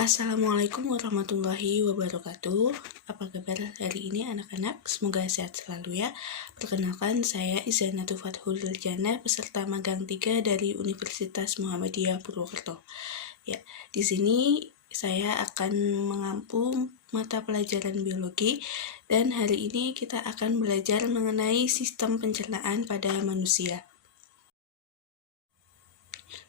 Assalamualaikum warahmatullahi wabarakatuh. Apa kabar hari ini anak-anak? Semoga sehat selalu ya. Perkenalkan, saya Izanatu Fathul Jannah, peserta magang 3 dari Universitas Muhammadiyah Purwokerto. Ya, di sini saya akan mengampu mata pelajaran biologi dan hari ini kita akan belajar mengenai sistem pencernaan pada manusia.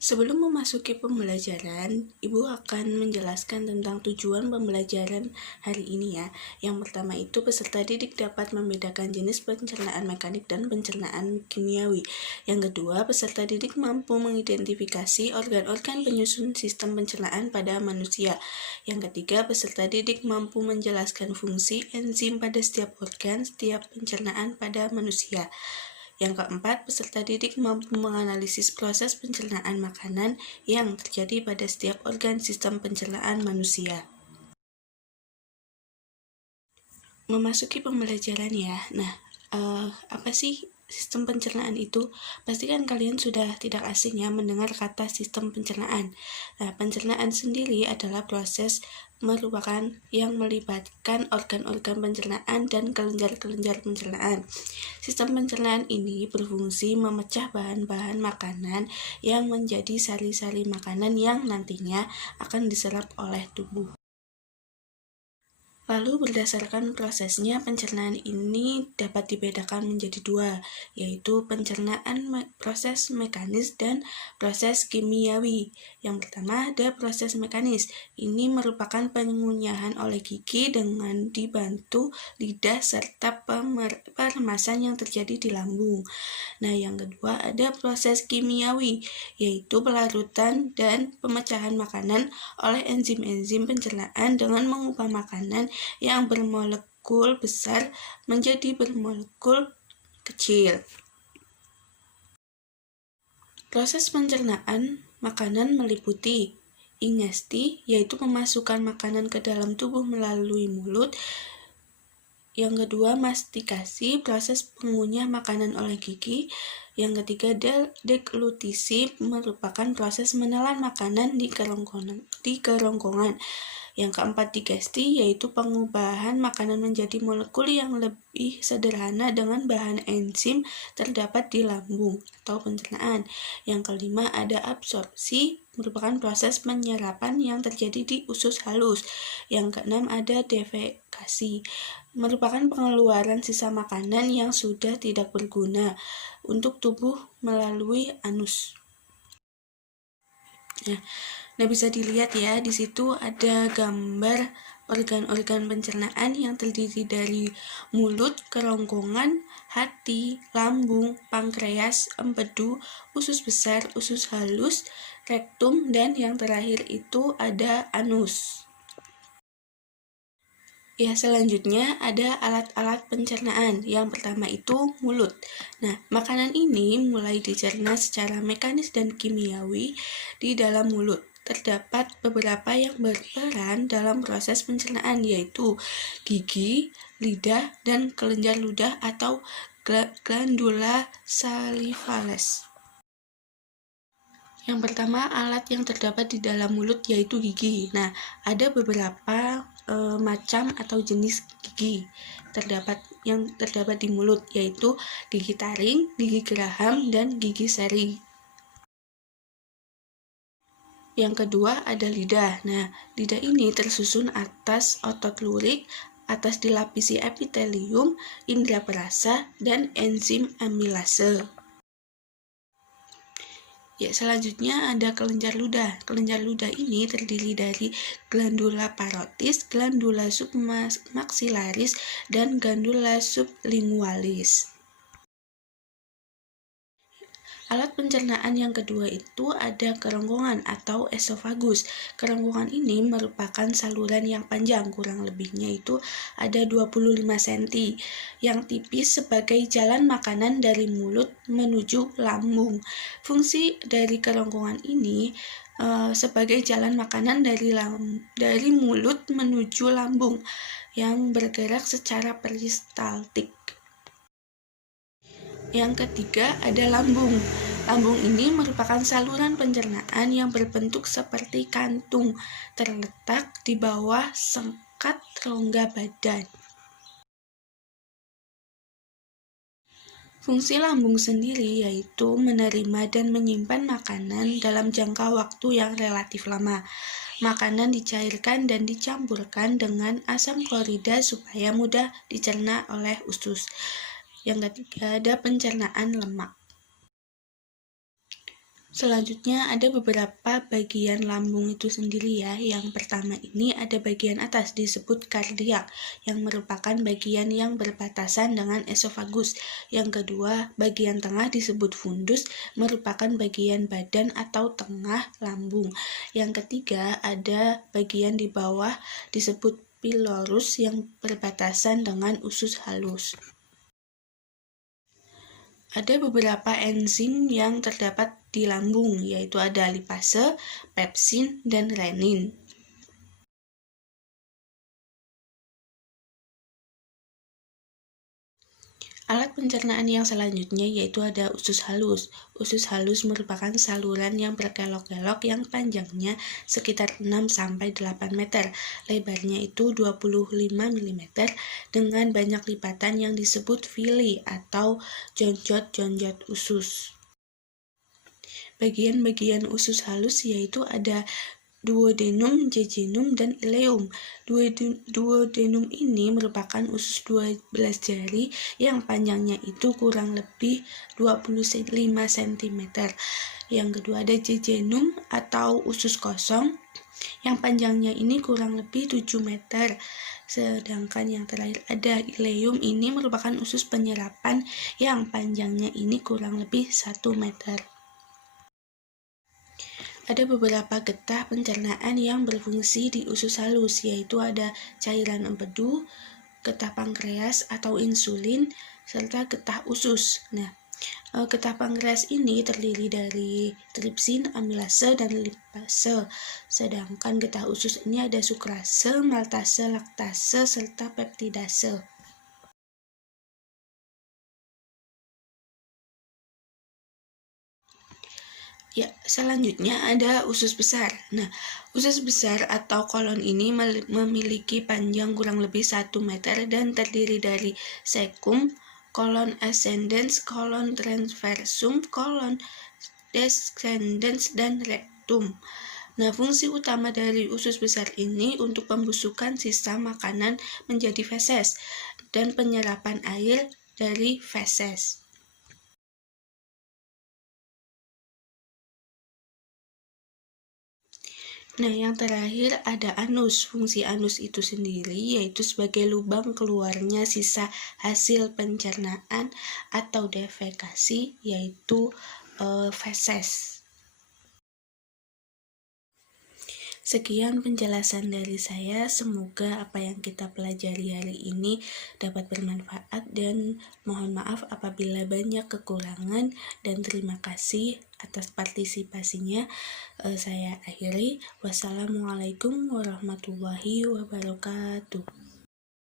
Sebelum memasuki pembelajaran, Ibu akan menjelaskan tentang tujuan pembelajaran hari ini ya. Yang pertama itu peserta didik dapat membedakan jenis pencernaan mekanik dan pencernaan kimiawi. Yang kedua, peserta didik mampu mengidentifikasi organ-organ penyusun sistem pencernaan pada manusia. Yang ketiga, peserta didik mampu menjelaskan fungsi enzim pada setiap organ setiap pencernaan pada manusia. Yang keempat, peserta didik mampu menganalisis proses pencernaan makanan yang terjadi pada setiap organ sistem pencernaan manusia. Memasuki pembelajaran ya. Nah, apa sih sistem pencernaan itu? Pastikan kalian sudah tidak asing ya mendengar kata sistem pencernaan. Nah, pencernaan sendiri adalah proses merupakan yang melibatkan organ-organ pencernaan dan kelenjar-kelenjar pencernaan. Sistem pencernaan ini berfungsi memecah bahan-bahan makanan yang menjadi sari-sari makanan yang nantinya akan diserap oleh tubuh. Lalu berdasarkan prosesnya, pencernaan ini dapat dibedakan menjadi dua, yaitu pencernaan proses mekanis dan proses kimiawi. Yang pertama ada proses mekanis. Ini merupakan pengunyahan oleh gigi dengan dibantu lidah serta peremasan yang terjadi di lambung. Nah, yang kedua ada proses kimiawi, yaitu pelarutan dan pemecahan makanan oleh enzim-enzim pencernaan dengan mengubah makanan yang bermolekul besar menjadi bermolekul kecil. Proses pencernaan makanan meliputi ingesti, yaitu memasukkan makanan ke dalam tubuh melalui mulut. Yang kedua, mastikasi, proses mengunyah makanan oleh gigi. Yang ketiga, deglutisi, merupakan proses menelan makanan di kerongkongan. Yang keempat, digesti, yaitu pengubahan makanan menjadi molekul yang lebih sederhana dengan bahan enzim terdapat di lambung atau pencernaan. Yang kelima, ada absorpsi, merupakan proses penyerapan yang terjadi di usus halus. Yang keenam, ada defekasi, merupakan pengeluaran sisa makanan yang sudah tidak berguna untuk tubuh melalui anus. Nah, bisa dilihat ya, di situ ada gambar organ-organ pencernaan yang terdiri dari mulut, kerongkongan, hati, lambung, pankreas, empedu, usus besar, usus halus, rektum, dan yang terakhir itu ada anus. Ya, selanjutnya ada alat-alat pencernaan. Yang pertama itu mulut. Nah, makanan ini mulai dicerna secara mekanis dan kimiawi di dalam mulut. Terdapat beberapa yang berperan dalam proses pencernaan, yaitu gigi, lidah, dan kelenjar ludah atau glandula salivales. Yang pertama, alat yang terdapat di dalam mulut yaitu gigi. Nah, ada beberapa macam atau jenis gigi yang terdapat di mulut, yaitu gigi taring, gigi geraham, dan gigi seri. Yang kedua ada lidah. Nah, lidah ini tersusun atas otot lurik, atas dilapisi epitelium, indera perasa, dan enzim amilase. Ya, selanjutnya ada kelenjar ludah. Kelenjar ludah ini terdiri dari glandula parotis, glandula submaxillaris, dan glandula sublingualis. Alat pencernaan yang kedua itu ada kerongkongan atau esofagus. Kerongkongan ini merupakan saluran yang panjang, kurang lebihnya itu ada 25 cm, yang tipis sebagai jalan makanan dari mulut menuju lambung. Fungsi dari kerongkongan ini sebagai jalan makanan dari mulut menuju lambung yang bergerak secara peristaltik. Yang ketiga ada lambung. Lambung ini merupakan saluran pencernaan yang berbentuk seperti kantung, terletak di bawah sengkat rongga badan. Fungsi lambung sendiri yaitu menerima dan menyimpan makanan dalam jangka waktu yang relatif lama. Makanan dicairkan dan dicampurkan dengan asam klorida supaya mudah dicerna oleh usus. Yang ketiga, ada pencernaan lemak. Selanjutnya ada beberapa bagian lambung itu sendiri ya. Yang pertama ini ada bagian atas disebut kardiak yang merupakan bagian yang berbatasan dengan esofagus. Yang kedua, bagian tengah disebut fundus merupakan bagian badan atau tengah lambung. Yang ketiga, ada bagian di bawah disebut pylorus yang berbatasan dengan usus halus. Ada beberapa enzim yang terdapat di lambung, yaitu ada lipase, pepsin, dan renin. Alat pencernaan yang selanjutnya yaitu ada usus halus. Usus halus merupakan saluran yang berkelok-kelok yang panjangnya sekitar 6-8 meter. Lebarnya itu 25 mm dengan banyak lipatan yang disebut villi atau jonjot-jonjot usus. Bagian-bagian usus halus yaitu ada duodenum, jejunum, dan ileum. Duodenum ini merupakan usus 12 jari yang panjangnya itu kurang lebih 25 cm. Yang kedua ada jejunum atau usus kosong yang panjangnya ini kurang lebih 7 meter. Sedangkan yang terakhir ada ileum, ini merupakan usus penyerapan yang panjangnya ini kurang lebih 1 meter. Ada beberapa getah pencernaan yang berfungsi di usus halus, yaitu ada cairan empedu, getah pankreas atau insulin, serta getah usus. Nah, getah pankreas ini terdiri dari tripsin, amilase, dan lipase. Sedangkan getah usus ini ada sukrase, maltase, laktase, serta peptidase. Ya, selanjutnya ada usus besar. Nah, usus besar atau kolon ini memiliki panjang kurang lebih 1 meter dan terdiri dari cecum, kolon ascendens, kolon transversum, kolon descendens, dan rectum. Nah, fungsi utama dari usus besar ini untuk pembusukan sisa makanan menjadi feses dan penyerapan air dari feses. Nah, yang terakhir ada anus. Fungsi anus itu sendiri yaitu sebagai lubang keluarnya sisa hasil pencernaan atau defekasi, yaitu feses. Sekian penjelasan dari saya, semoga apa yang kita pelajari hari ini dapat bermanfaat dan mohon maaf apabila banyak kekurangan dan terima kasih atas partisipasinya. Saya akhiri. Wassalamualaikum warahmatullahi wabarakatuh.